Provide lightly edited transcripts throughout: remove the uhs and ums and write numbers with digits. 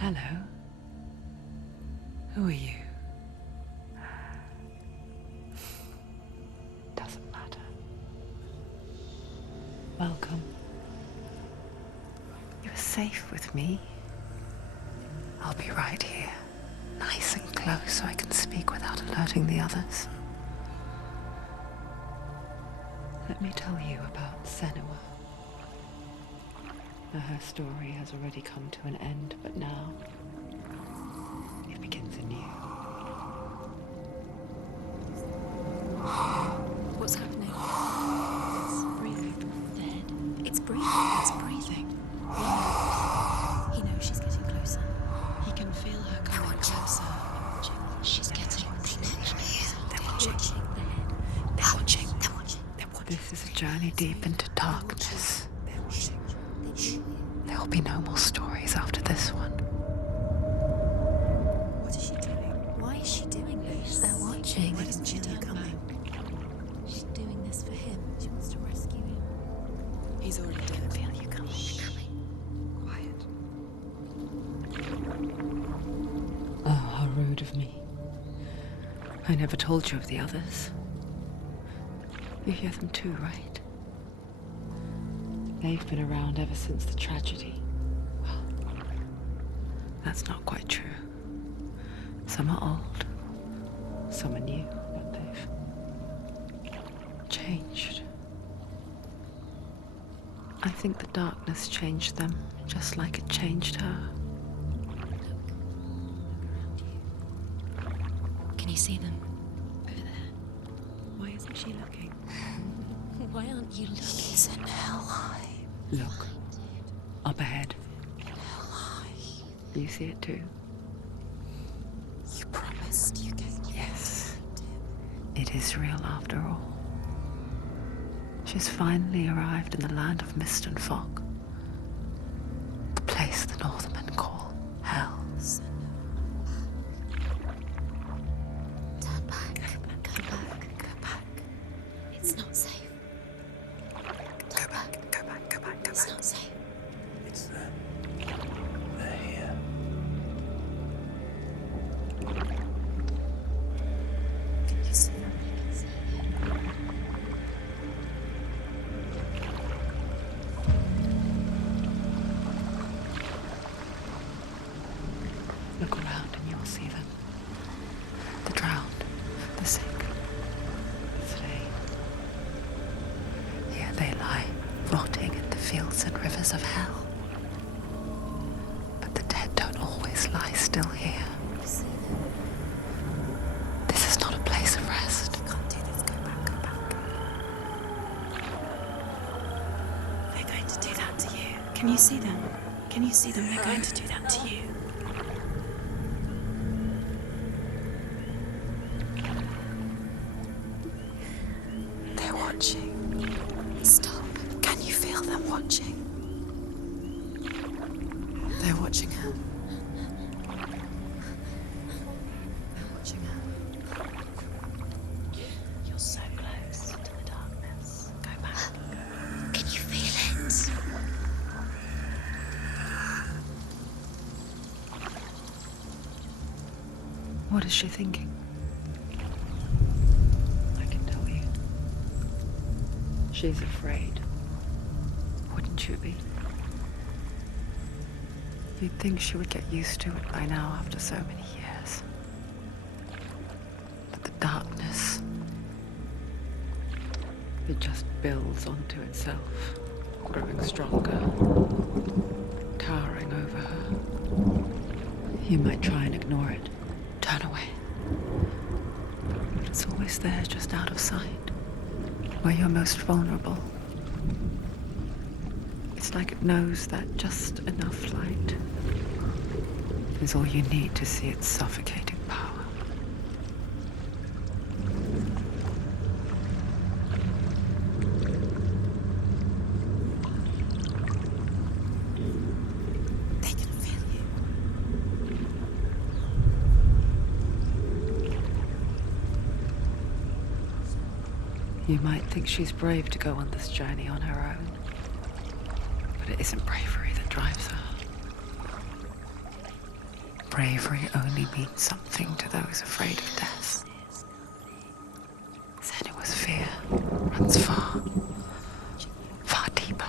Hello. Who are you? Doesn't matter. Welcome. You're safe with me. I'll be right here, nice and close so I can speak without alerting the others. Let me tell you about Senua. Her story has already come to an end, but now it begins anew. What's happening? It's breathing. Dead. It's breathing. It's breathing. Why? He knows she's getting closer. He can feel her coming closer. She's getting. They know she is. They're watching. They're watching. They're watching. This is a journey deep into darkness. There will be no more stories after this one. What is she doing? Why is she doing this? They're watching. Why doesn't she turn back? She's doing this for him. She wants to rescue him. He's already dead. I feel you coming. Quiet. Oh, how rude of me. I never told you of the others. You hear them too, right? They've been around ever since the tragedy. Well, that's not quite true. Some are old, some are new, but they've changed. I think the darkness changed them, just like it changed her. Can you see them? Over there. Why isn't she looking? Why aren't you looking? He's in hell high. Look, up ahead. Hell high. You see it too? You promised you get Yes. It is real after all. She's finally arrived in the land of mist and fog. The place the Northmen call hell. Turn back. Go back. Go back. It's not safe. Go back. Go back. Go back. Go It's back. not safe. It's them. They're here. Can you see them? Look around and you'll see them. The drowned, the sick, the slain. Here they lie, rotting in the fields and rivers of hell. But the dead don't always lie still here. You see them? This is not a place of rest. You can't do this. Go back. Go back. They're going to do that to you. Can you see them? Can you see them? They're going to do that to you. They're watching. Stop. Can you feel them watching? They're watching her. They're watching her. You're so close to the darkness. Go back. Can you feel it? What is she thinking? I can tell you. She's afraid. Wouldn't you be? You'd think she would get used to it by now after so many years. But the darkness, it just builds onto itself, growing stronger, towering over her. You might try and ignore it, turn away. But it's always there, just out of sight, where you're most vulnerable. It's like it knows that just enough light is all you need to see its suffocating power. They can feel you. You might think she's brave to go on this journey on her own, but it isn't bravery that drives her. bravery only means something to those afraid of death. Senua's fear runs far, far deeper.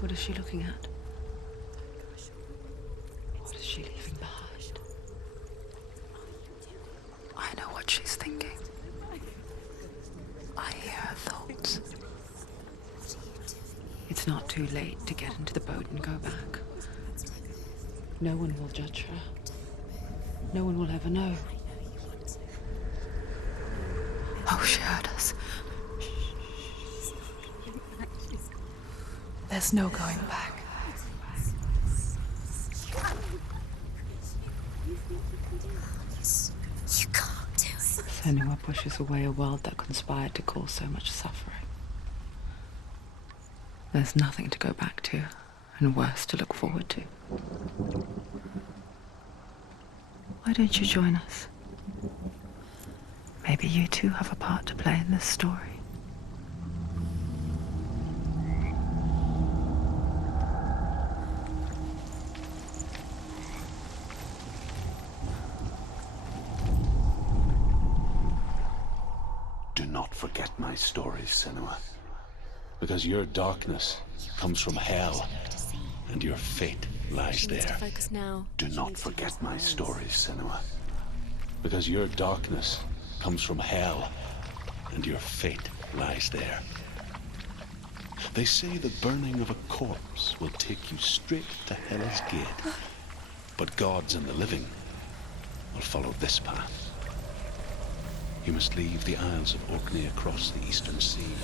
What is she looking at? What is she leaving behind? I know what she's thinking. I hear her thoughts. It's not too late to get into the boat and go back. No one will judge her. No one will ever know. Oh, she heard us. There's no going back. You can't do it. Senua pushes away a world that conspired to cause so much suffering. There's nothing to go back to, and worse to look forward to. Why don't you join us? Maybe you too have a part to play in this story. Do not forget my stories, Senua. Because your darkness comes from hell, and your fate lies there. Focus now. Do not forget my stories, Senua. Because your darkness comes from hell, and your fate lies there. They say the burning of a corpse will take you straight to Hell's Gate, but gods and the living will follow this path. You must leave the Isles of Orkney across the eastern sea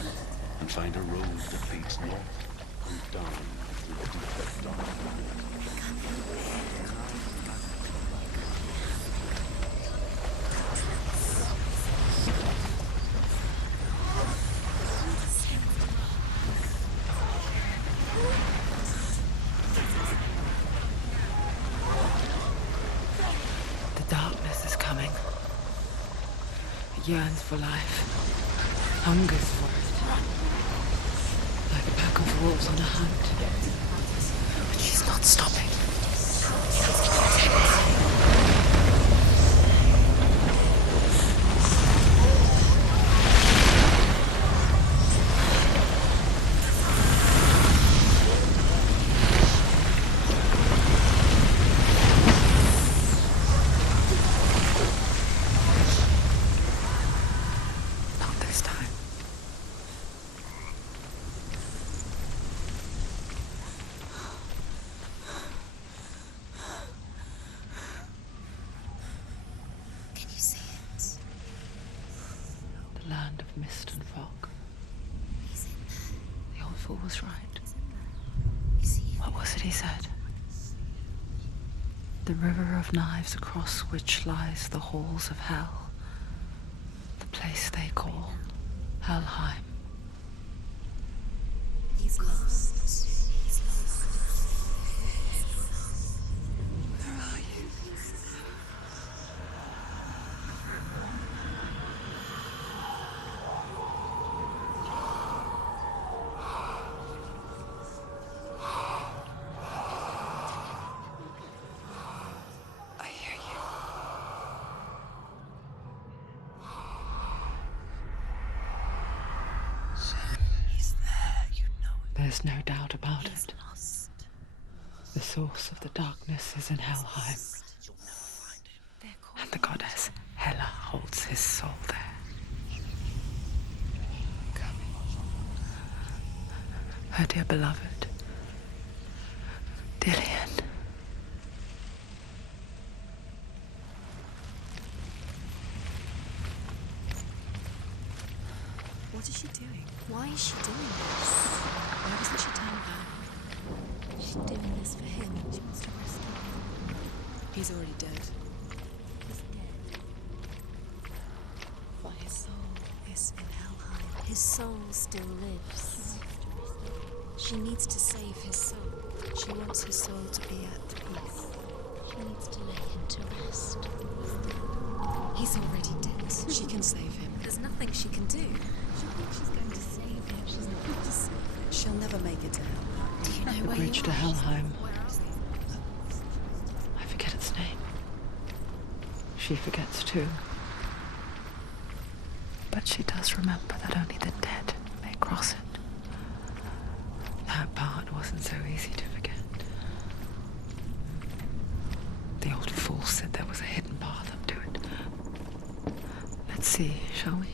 and find a road that leads north and down through the deepest darkness. The darkness is coming. It yearns for life, hungers for it. Like a pack of wolves on a hunt. But she's not stopping. Not this time. Can you see it? The land of mist and fog. He's in there. The old fool was right. Is he? What was it he said? The river of knives across which lies the halls of hell. The place they call Helheim. He's lost. He's lost. Where are you? I hear you. He's there. You know it. There's no doubt about He's it. lost. The source of the darkness is in Helheim, They're calling and the goddess Hela holds his soul there. Her dear beloved, Dillian. What is she doing? Why is she doing this? Why doesn't she turn back? She's doing this for him. She wants to rescue him. He's already dead. He's dead. But his soul is in Helheim. His soul still lives. She needs to save his soul. She wants his soul to be at peace. She needs to lay him to rest. He's already dead. She can save him. There's nothing she can do. She thinks she's going to save him. She's not going to save him. She'll never make it to Helheim. Do you know The where bridge you to are? Helheim. Where are they? I forget its name. She forgets too. But she does remember that only the dead may cross it. That part wasn't so easy to forget. The old fool said there was a hidden path up to it. Let's see, shall we?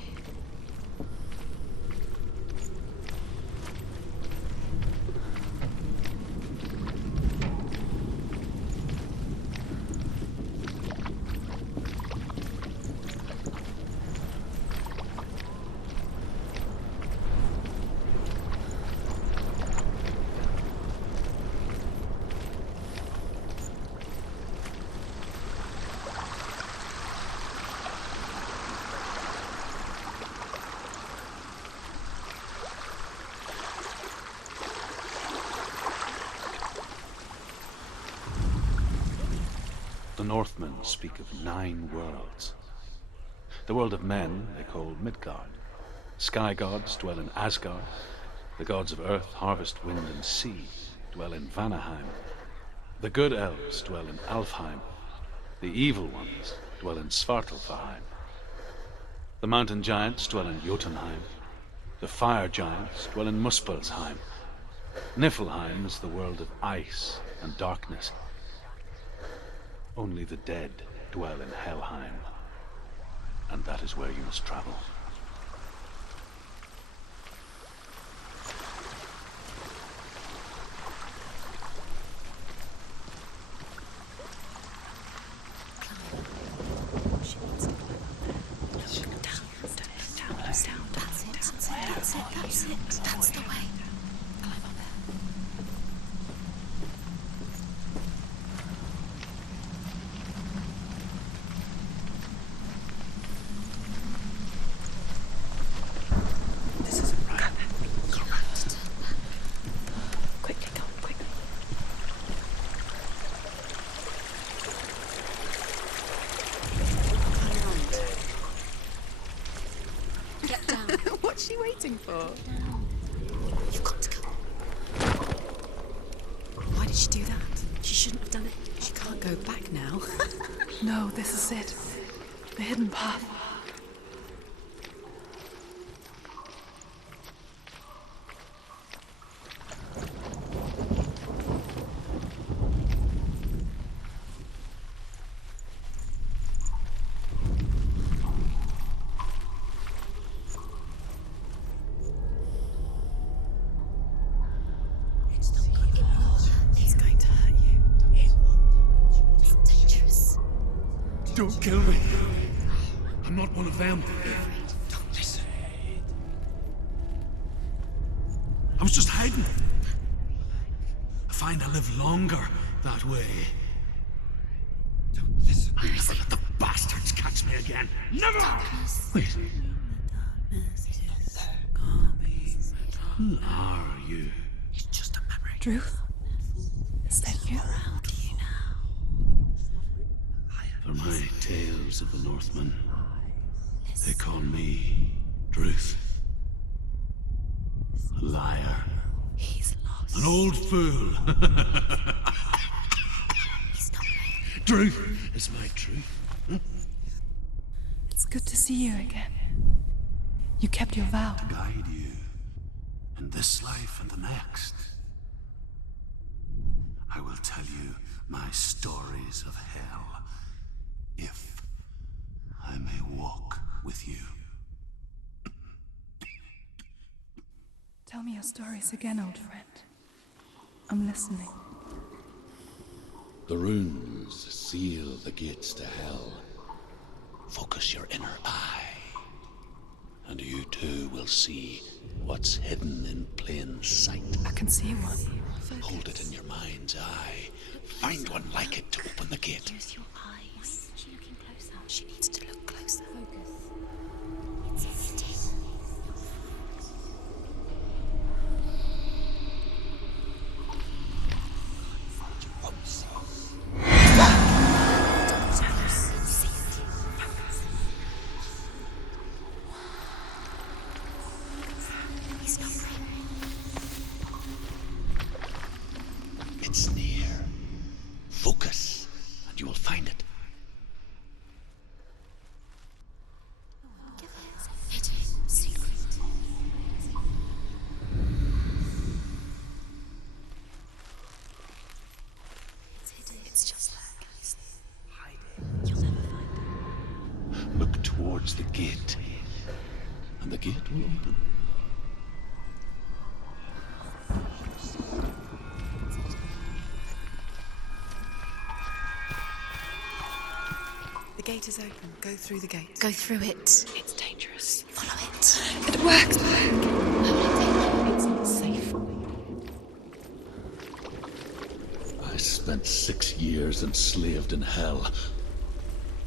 The Northmen speak of 9 worlds. The world of men they call Midgard. Sky gods dwell in Asgard. The gods of earth, harvest, wind, and sea dwell in Vanaheim. The good elves dwell in Alfheim. The evil ones dwell in Svartalfheim. The mountain giants dwell in Jotunheim. The fire giants dwell in Muspelheim. Niflheim is the world of ice and darkness. Only the dead dwell in Helheim, and that is where you must travel. She wants to climb up there. Down. That's it. That's it. That's the way. Climb up there. This isn't right. You have to turn back. Quickly, go, quickly. Get down. What's she waiting for? You've got to go. Why did she do that? She shouldn't have done it. She can't go back now. No, this is it. The hidden path. It's going to hurt you. It won't. It's dangerous. Don't kill me. I'm not one of them. Don't listen. I was just hiding. I find I live longer that way. Don't listen. I'll never let the bastards catch me again. Never! Wait. Who are you? It's just a memory. Druth? Is that you? For my tales of the Northmen, they call me Druth. A liar. He's lost. An old fool. He's not ready. Truth is my truth. It's good to see you again. You kept your vow. Guide you in this life and the next. I will tell you my stories of hell, if I may walk with you. Tell me your stories again, old friend. I'm listening. The runes seal the gates to hell. Focus your inner eye, and you too will see what's hidden in plain sight. I can see one. Hold it in your mind's eye. Find one like it to open the gate. Use your eyes. Why isn't she looking closer? She needs to look closer. Focus. It's hidden. He's not ready. It's near. Focus, and you will find it. Hidden. Secret. It's hidden. It's just there, guys. You'll never find it. Look towards the gate, and the gate will open. The gate is open. Go through the gate. Go through it. It's dangerous. Follow it. It works. It's not safe. I spent 6 years enslaved in hell,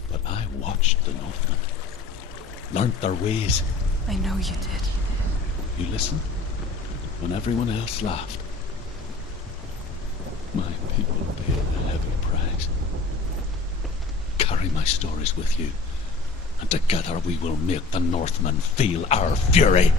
but I watched the Northmen, learnt their ways. I know you did. You listened when everyone else laughed. My people paid a heavy price. Carry my stories with you, and together we will make the Northmen feel our fury.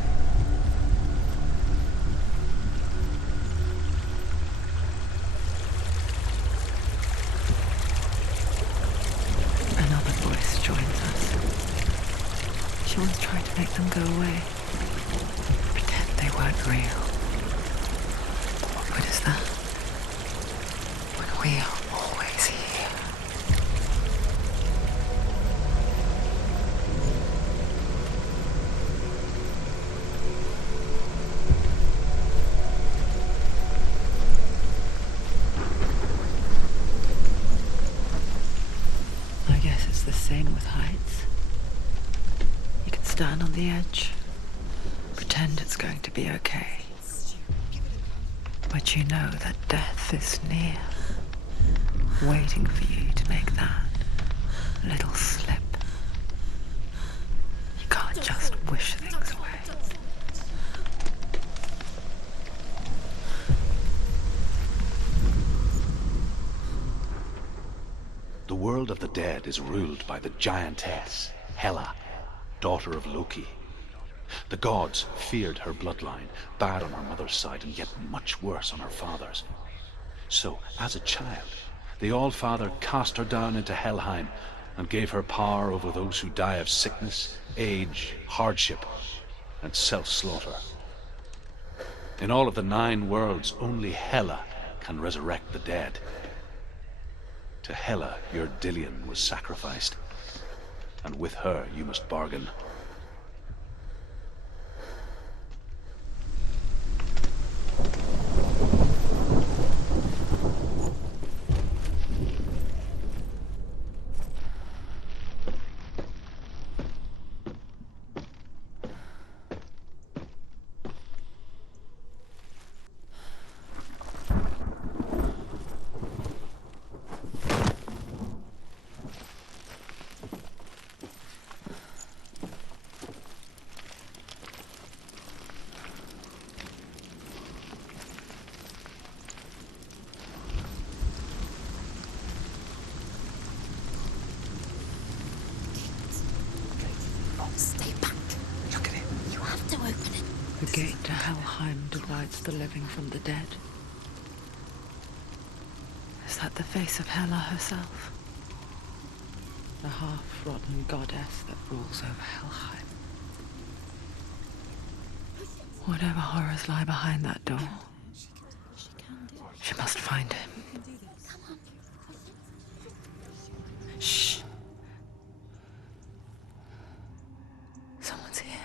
Another voice joins us. She was trying to make them go away. Pretend they weren't real. What good is that? When we are always here. I guess it's the same with heights. You can stand on the edge, pretend it's going to be okay. But you know that death is near, waiting for you to make that little slip. You can't just wish things away. The world of the dead is ruled by the giantess, Hela, daughter of Loki. The gods feared her bloodline, bad on her mother's side and yet much worse on her father's. So, as a child, the All-Father cast her down into Helheim and gave her power over those who die of sickness, age, hardship, and self-slaughter. In all of the 9 worlds, only Hela can resurrect the dead. To Hela, your Dillion was sacrificed, and with her you must bargain. Stay back. Look at it. You have to open it. The gate to Helheim divides the living from the dead. Is that the face of Hela herself? The half-rotten goddess that rules over Helheim. Whatever horrors lie behind that door, she must find him. Shh. Someone's here.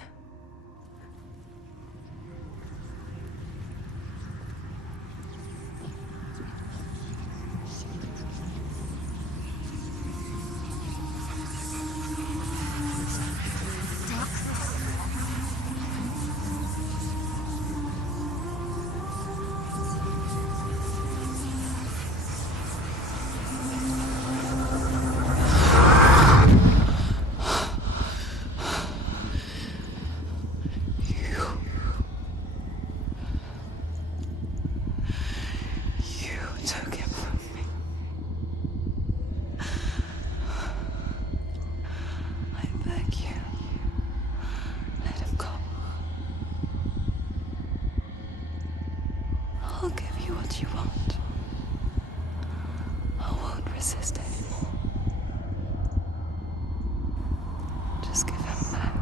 what you want. I won't resist anymore. Just give him back.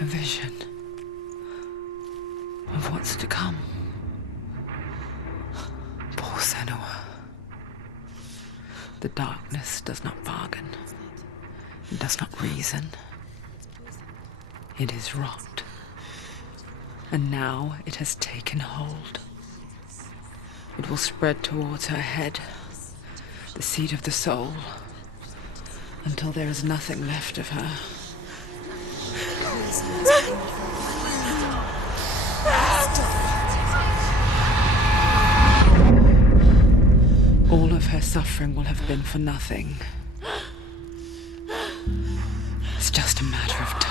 A vision of what's to come. Poor Senua. The darkness does not bargain. It does not reason. It is rot. And now it has taken hold. It will spread towards her head, the seat of the soul, until there is nothing left of her. All of her suffering will have been for nothing. It's just a matter of time.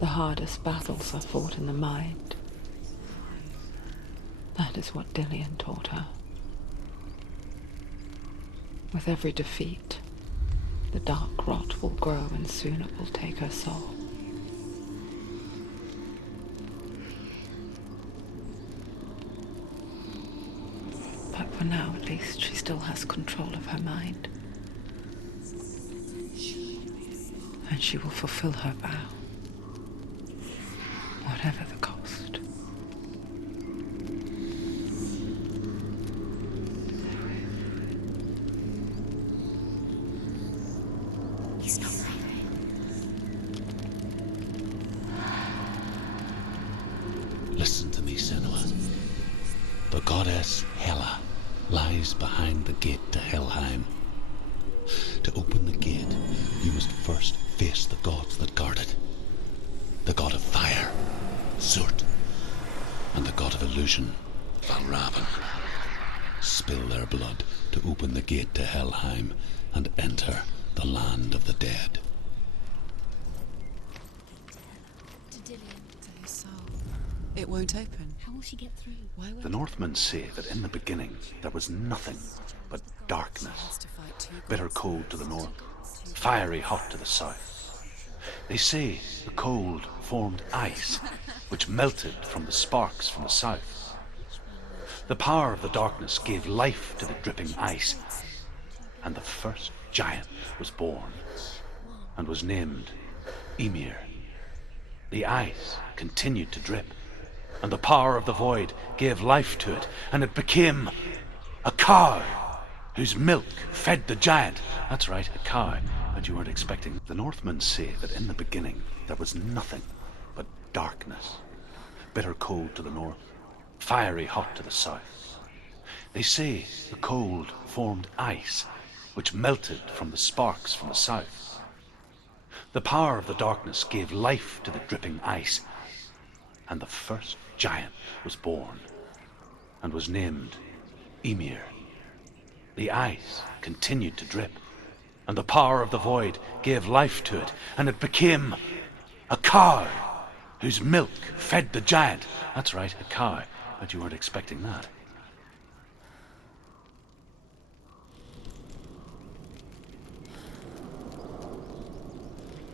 The hardest battles are fought in the mind. That is what Dillian taught her. With every defeat, the dark rot will grow and soon it will take her soul. But for now, at least, she still has control of her mind. And she will fulfill her vow. Whatever the cost. He's not right. Listen to me, Senua. The goddess Hela lies behind the gate to Helheim. To open the gate, you must first face the gods that guard it. The god of fire, Surt, and the god of illusion, Valravan. Spill their blood to open the gate to Helheim and enter the land of the dead. To Dillian, to his soul. It won't open. How will she get through? Why won't The Northmen say that in the beginning there was nothing but darkness. Bitter cold to the north, fiery hot to the south. They say the cold formed ice, which melted from the sparks from the south. The power of the darkness gave life to the dripping ice, and the first giant was born, and was named Ymir. The ice continued to drip, and the power of the void gave life to it, and it became a cow, whose milk fed the giant. That's right, a cow, but you weren't expecting. The Northmen say that in the beginning there was nothing but darkness, bitter cold to the north, fiery hot to the south. They say the cold formed ice, which melted from the sparks from the south. The power of the darkness gave life to the dripping ice, and the first giant was born, and was named Ymir. The ice continued to drip, and the power of the void gave life to it, and it became a cow, whose milk fed the giant. That's right, a cow, but you weren't expecting that.